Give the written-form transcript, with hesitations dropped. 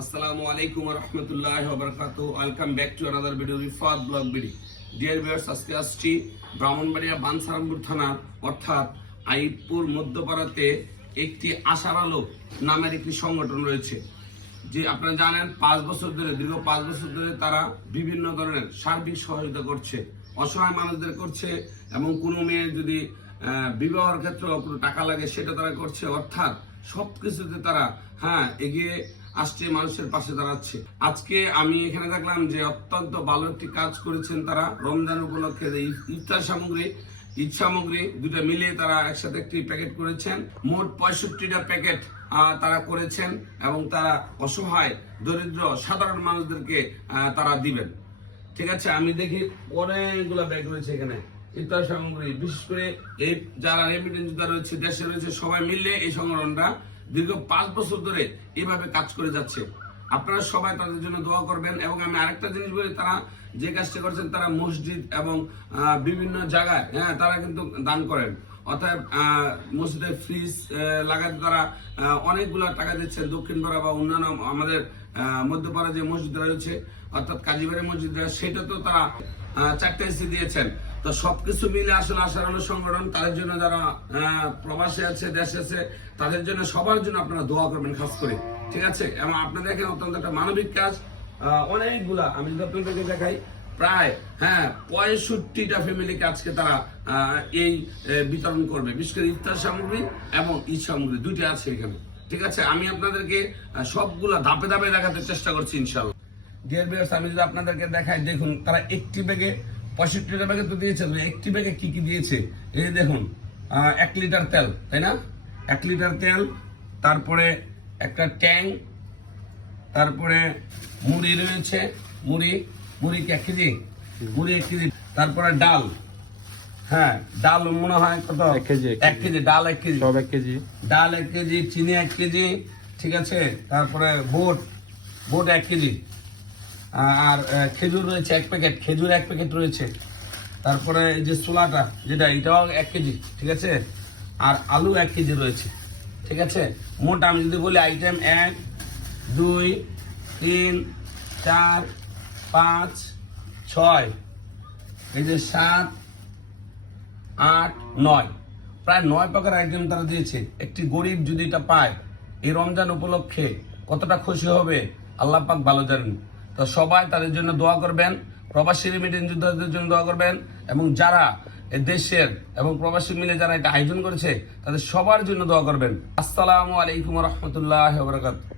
Assalamu alaikum wa rahmatullahi wa barakatuh. Welcome back to another video Rifat Blog Video. Dear viewers, আজকে আসছি ব্রাহ্মণবাড়িয়া বানসারামপুর থানা অর্থাৎ আইপুর মধ্যপাড়াতে একটি আশার আলো নামের একটি সংগঠন রয়েছে। যে আপনারা জানেন দীর্ঘ 5 বছর ধরে তারা বিভিন্ন ধরনের সার্বিক সহায়তা করছে, অসহায় মানুষদের করছে এবং কোনো মেয়ে যদি বিবাহের ক্ষেত্রে কোনো টাকা লাগে সেটা তারা করছে, অর্থাৎ সবকিছুতে তারা এগিয়ে আসছে, মানুষের পাশে দাঁড়াচ্ছে। আজকে আমি এখানে দেখলাম যে অত্যন্ত ভালো একটি কাজ করেছেন তারা। রমজান উপলক্ষে ইফতার ঈদ সামগ্রী দুটো মিলিয়ে তারা একসাথে একটি প্যাকেট করেছেন। মোট 65টা প্যাকেট তারা করেছেন এবং তারা অসহায় দরিদ্র সাধারণ মানুষদেরকে তারা দিবেন। ঠিক আছে, আমি দেখি অনেকগুলো ব্যাগ রয়েছে এখানে ইফতার সামগ্রী। বিশেষ করে এই যারা রেমিটেন্স রয়েছে, দেশে রয়েছে, সবাই মিলে এই সংগঠনটা দীর্ঘ 5 বছর ধরে এভাবে কাজ করে যাচ্ছে। আপনারা সবাই তাদের জন্য দোয়া করবেন। এবং আমি আরেকটা জিনিস বলি, তারা যে কাজটা করছেন তারা মসজিদ এবং বিভিন্ন জায়গায় তারা কিন্তু দান করেন। অর্থাৎ মসজিদে ফ্রিজ লাগাতে তারা অনেকগুলো টাকা দিচ্ছেন। দক্ষিণ পাড়া বা অন্যান্য আমাদের মধ্যপাড়া যে মসজিদরা রয়েছে অর্থাৎ কাজীবাড়ি মসজিদরা, সেটা তো তারা 4টা এসি দিয়েছেন। তো সবকিছু মিলে আসলে আশার আলো সংগঠন তাদের জন্য, যারা প্রবাসে আছে, দেশে আছে, তাদের জন্য, সবার জন্য আপনারা দোয়া করবেন খাস করে। ঠিক আছে, এবং আপনারা দেখেন অত্যন্ত একটা মানবিক কাজ। অনেকগুলা আমি যদি আপনাদেরকে দেখাই, প্রায় 65টা ফ্যামিলিকে আজকে তারা এই বিতরণ করবে। বিশেষ করে ইফতার সামগ্রী এবং ঈদ সামগ্রী দুইটা আছে এখানে। ঠিক আছে, আমি আপনাদেরকে সবগুলা ধাপে ধাপে দেখাতে চেষ্টা করছি ইনশাআল্লাহ। ডিয়ার ভিউয়ার্স, আমি যদি আপনাদেরকে দেখাই, দেখুন তারা একটি ব্যাগে 65টা ব্যাগে তো দিয়েছে। একটি ব্যাগে কি কি দিয়েছে এই দেখুন, 1 লিটার তেল, তাই না? 1 লিটার তেল, তারপরে একটা ট্যাঙ্ক, তারপরে মুড়ি রয়েছে, মুড়ি 1 কেজি, মুড়ি 1 কেজি, তারপরে ডাল, ডাল মনে হয় কত, 1 কেজি, ডাল 1 কেজি, সব 1 কেজি, ডাল 1 কেজি, চিনি 1 কেজি, ঠিক আছে। তারপরে বুট 1 কেজি, আর খেজুর রয়েছে 1 প্যাকেট, খেজুর 1 প্যাকেট রয়েছে। তারপরে এই যে ছোলাটা যেটা, এটাও 1 কেজি, ঠিক আছে। আর আলু 1 কেজি রয়েছে। ঠিক আছে, মোট আমি যদি বলি আইটেম 1, 2, 3, 4, 5, 6, এই যে 7, 8, 9, প্রায় 9 প্রকার আইটেম তারা দিয়েছে। একটি গরিব যদি এটা পায় এই রমজান উপলক্ষে কতটা খুশি হবে আল্লাহ পাক ভালো জানেন। তো সবাই তাদের জন্য দোয়া করবেন, প্রবাসী রেমিটেন্স যোদ্ধাদের জন্য দোয়া করবেন, এবং যারা দেশের এবং প্রবাসী মিলে যারা এটা আয়োজন করেছে তাদের সবার জন্য দোয়া করবেন। আসসালামু আলাইকুম ওয়া রাহমাতুল্লাহি ওয়া বারাকাতুহু।